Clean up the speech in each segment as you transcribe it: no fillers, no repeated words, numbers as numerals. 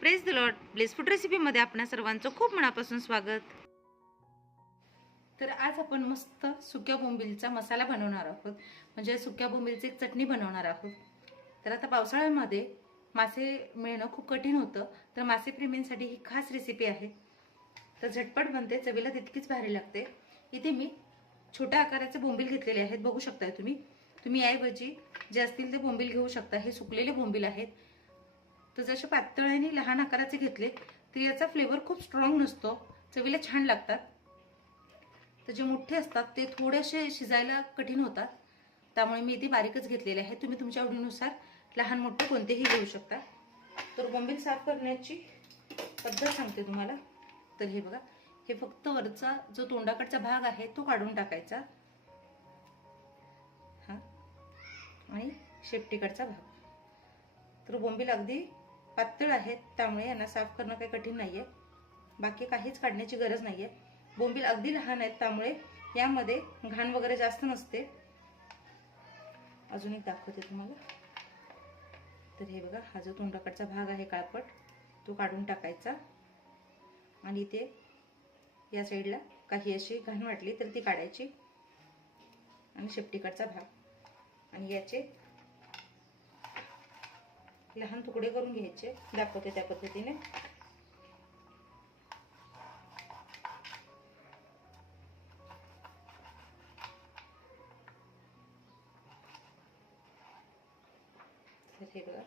Praise the lord. Bless food रेसिपीमध्ये आपणा सर्वांचं खूप मनापासून स्वागत. तर आज आपण मस्त सुक्या बोंबिलचा मसाला बनवणार आहोत, म्हणजे सुक्या बोंबिलची एक चटणी बनवणार आहोत. तर आता पावसाळ्यामध्ये मासे मिळणं खूप कठीण होतं, तर मासे प्रेमींसाठी ही खास रेसिपी आहे. तर झटपट बनते, चवीला तितकीच भारी लागते. इथे मी छोट्या आकाराचे बोंबील घेतलेले आहेत, बघू शकताय तुम्ही याऐवजी जे असतील ते बोंबील घेऊ शकता. हे सुकलेले बोंबील आहेत. तर जसे पातळ आणि लहान आकाराचे घेतले तर याचा फ्लेवर खूप स्ट्रॉंग नसतो, चवीला छान लागतात. तर जे मोठे असतात ते थोडेसे शिजायला कठीण होतात, त्यामुळे मी इथे बारीकच घेतलेले आहे. तुम्ही तुमच्या आवडीनुसार लहान मोठे कोणतेही घेऊ शकता. तर बोंबील साफ करण्याची पद्धत सांगते तुम्हाला. तर हे बघा, हे फक्त वरचा जो तोंडाकडचा भाग आहे तो काढून टाकायचा, हा, आणि शेपटीकडचा भाग. तर बोंबील अगदी पातळ आहेत, त्यामुळे यांना साफ करणं काही कठीण नाहीये. बाकी काहीच काढण्याची गरज नाहीये. बोंबील अगदी लहान आहेत, त्यामुळे यामध्ये घाण वगैरे जास्त नसते. अजून एक दाखवते तुम्हाला. तर हे बघा, हा जो तोंडाकडचा भाग आहे काळपट, तो काढून टाकायचा, आणि इथे या साईडला काही अशी घाण वाटली तर ती काढायची, आणि शेपटीकडचा भाग, आणि याचे लहान तुकडे करून घ्यायचे. दाखवते त्या पद्धतीने. हे बघा,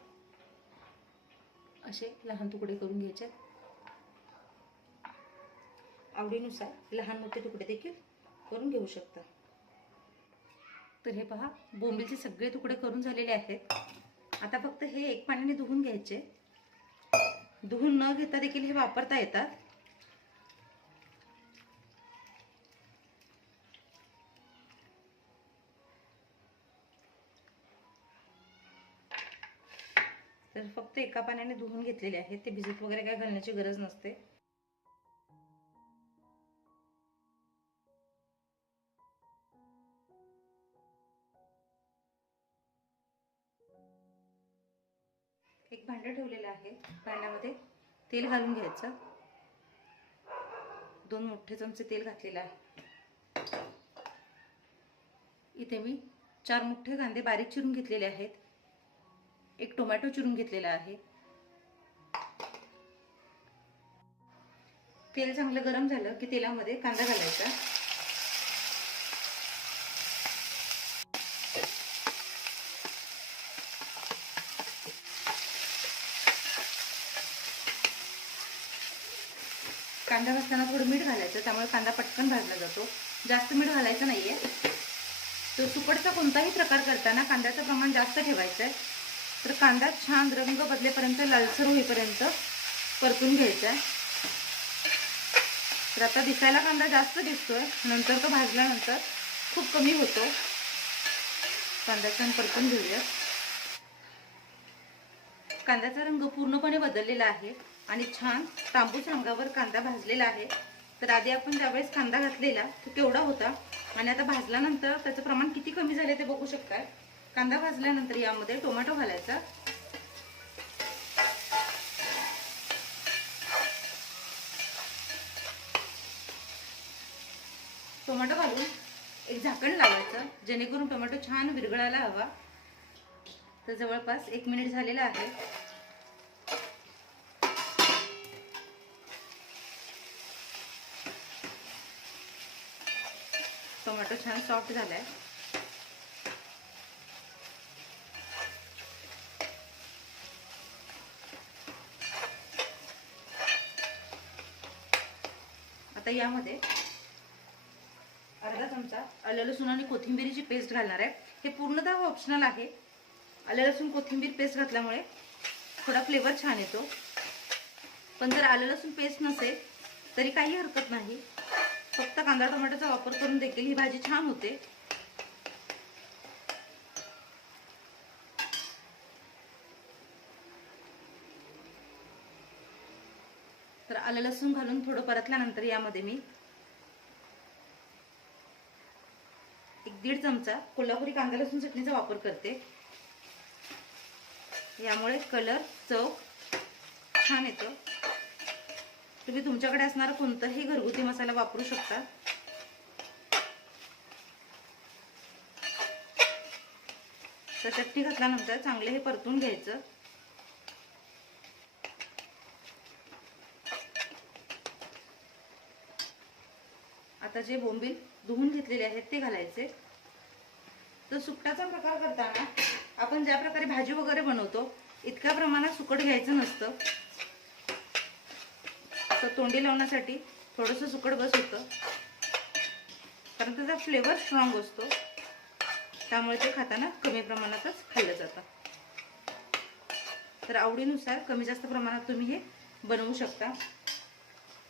असे लहान तुकडे करून घ्यायचे. आवडीनुसार लहान मोठे तुकडे देखील करून घेऊ शकता. तर हे पहा, बोंबीलचे सगळे तुकडे करून झालेले आहेत. आता फक्त हे एक पाण्याने धुवून घ्यायचे. धुवून न घेता देखील हे वापरता येतात. तर फक्त एका पाण्याने धुवून घेतलेले आहेत, ते भिजत वगैरे काय घालण्याची गरज नसते. एक भांडं ठेवलेलं आहे, भांड्यामध्ये तेल घालून घ्यायचं. 2 मोठे चमचे तेल घातलेलं आहे. इथे मी 4 मोठे कांदे बारीक चिरून घेतलेले आहेत. एक टोमॅटो चिरून घेतलेला आहे. तेल चांगलं गरम झालं की तेलामध्ये कांदा घालायचा. कांदा भाजताना थोडं मीठ घालायचं, त्यामुळे कांदा पटकन भाजला जातो. जास्त मीठ घालायचं नाहीये. तर सुकटचा कोणताही प्रकार करताना कांद्याचं प्रमाण जास्त ठेवायचं आहे. तर कांदा छान रंग बदलेपर्यंत, लालसर होईपर्यंत परतून घ्यायचा आहे. तर आता दिसायला कांदा जास्त दिसतोय, नंतर तो भाजल्यानंतर खूप कमी होतो. कांदा छान परतून घेऊया. कांद्याचा रंग पूर्णपणे बदललेला आहे आणि छान तांबूस रंगावर कांदा भाजलेला आहे. तर आधी आपण ज्यावेळेस कांदा घातलेला तो केवढा होता, आणि आता भाजल्यानंतर त्याचं प्रमाण किती कमी झाले ते बघू शकताय. कांदा भाजल्यानंतर यामध्ये टोमॅटो घालायचा. टोमॅटो घालून एक झाकण लावायचं, जेणेकरून टोमॅटो छान विरघळायला हवा. तर जवळपास 1 मिनिट झालेला आहे. टोमॅटो छान सॉफ्ट झालाय. आता यामध्ये अर्धा चमचा आलं लसूण आणि कोथिंबीरची पेस्ट घालणार आहे. हे पूर्णतः ऑप्शनल आहे. आलं लसूण कोथिंबीर पेस्ट घातल्यामुळे थोडा फ्लेवर छान येतो. पण जर आलं लसूण पेस्ट नसेल तरी काही हरकत नाही. फक्त कांदा टोमॅटोचा वापर करून देखील ही भाजी छान होते. तर आलं लसूण घालून थोडं परतल्यानंतर यामध्ये मी 1-1.5 चमचा कोल्हापुरी कांदा लसूण चटणीचा वापर करते. यामुळे कलर, चव छान येतं. तुम्ही तुमच्याकडे असणारा कोणताही घरगुती मसाला वापरू शकता. तर चटणी घातल्यानंतर चांगले हे परतून घ्यायचं. आता जे बोंबील धुवून घेतलेले आहेत ते घालायचे. तर सुकटाचा प्रकार करताना आपण ज्या प्रकारे भाजी वगैरे बनवतो इतक्या प्रमाणात सुकट घ्यायचं नसतं. तर तोंडी लावण्यासाठी थोडंसं सुकट बस होतं, कारण त्याचा फ्लेवर स्ट्रॉंग असतो, त्यामुळे ते खाताना कमी प्रमाणातच खाल्लं जातं. तर आवडीनुसार कमी जास्त प्रमाणात तुम्ही हे बनवू शकता.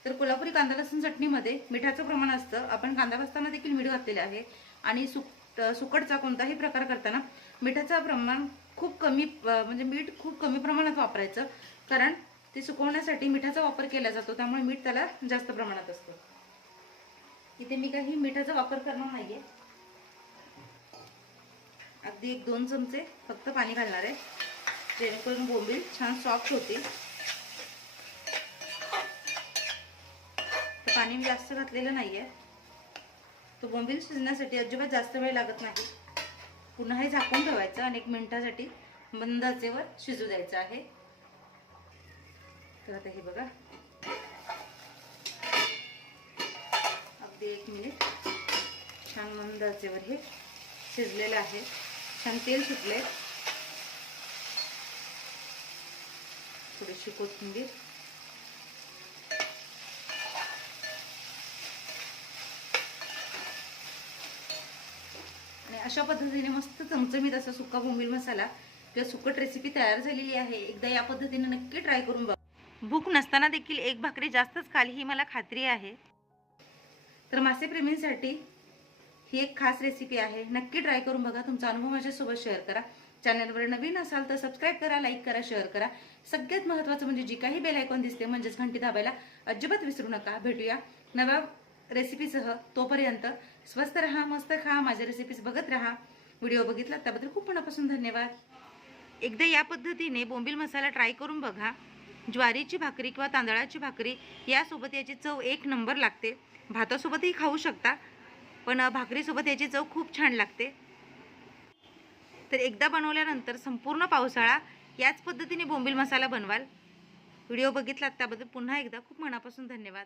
तर कोल्हापुरी कांदा लसूण चटणीमध्ये मिठाचं प्रमाण असतं. आपण कांदा भाजताना देखील मीठ घातलेले आहे आणि सुकटचा कोणताही प्रकार करताना मिठाचं प्रमाण खूप कमी, म्हणजे मीठ खूप कमी प्रमाणात वापरायचं, कारण ते सुकवण्यासाठी मिठाचा वापर केला जातो, त्यामुळे मीठ त्याला जास्त प्रमाणात असतं. इथे मी काही मिठाचा वापर करणार नाहीये. अगदी 1-2 चमचे फक्त पाणी घालणार आहे, जेणेकरून बोंबील छान सॉफ्ट होतील. तर पाणी मी जास्त घातलेलं नाहीये. तो बोंबील शिजण्यासाठी अजिबात जास्त वेळ लागत नाही. पुन्हा हे झाकून ठेवायचं आणि 1 मिनिटासाठी मंद आचेवर शिजू द्यायचं आहे. तर आता हे बघा, अगदी 1 मिनिट छान मंद आचेवर हे शिजलेलं आहे. छान तेल सुटले. थोडीशी कोथिंबीर, आणि अशा पद्धतीने मस्त चमचमीत असा सुका बोंबील मसाला किंवा सुकट रेसिपी तयार झालेली आहे. एकदा या पद्धतीने नक्की ट्राय करून बघा. भूक नसताना देखील 1 भाकरी जास्तच खाली ही मला खात्री आहे. तर मासे प्रेमींसाठी ही एक खास रेसिपी आहे. नक्की ट्राय करून बघा. तुमचा अनुभव माझ्यासोबत शेअर करा. चॅनलवर नवीन असाल तर सबस्क्राईब करा, लाईक करा, शेअर करा. सगळ्यात महत्त्वाचं म्हणजे जी काही बेल आयकॉन दिसते म्हणजेच घंटी दाबायला अजिबात विसरू नका. भेटूया नव्या रेसिपीसह. तोपर्यंत स्वस्त रहा, मस्त खा, माझ्या रेसिपीज बघत रहा. व्हिडिओ बघितला त्याबद्दल खूप मनापासून धन्यवाद. एकदा या पद्धतीने बोंबील मसाला ट्राय करून बघा. ज्वारीची भाकरी किंवा तांदळाची भाकरी यासोबत याची चव 1 नंबर लागते. भातासोबतही खाऊ शकता, पण भाकरीसोबत याची चव खूप छान लागते. तर एकदा बनवल्यानंतर संपूर्ण पावसाळा याच पद्धतीने बोंबील मसाला बनवाल. व्हिडिओ बघितलात त्याबद्दल पुन्हा एकदा खूप मनापासून धन्यवाद.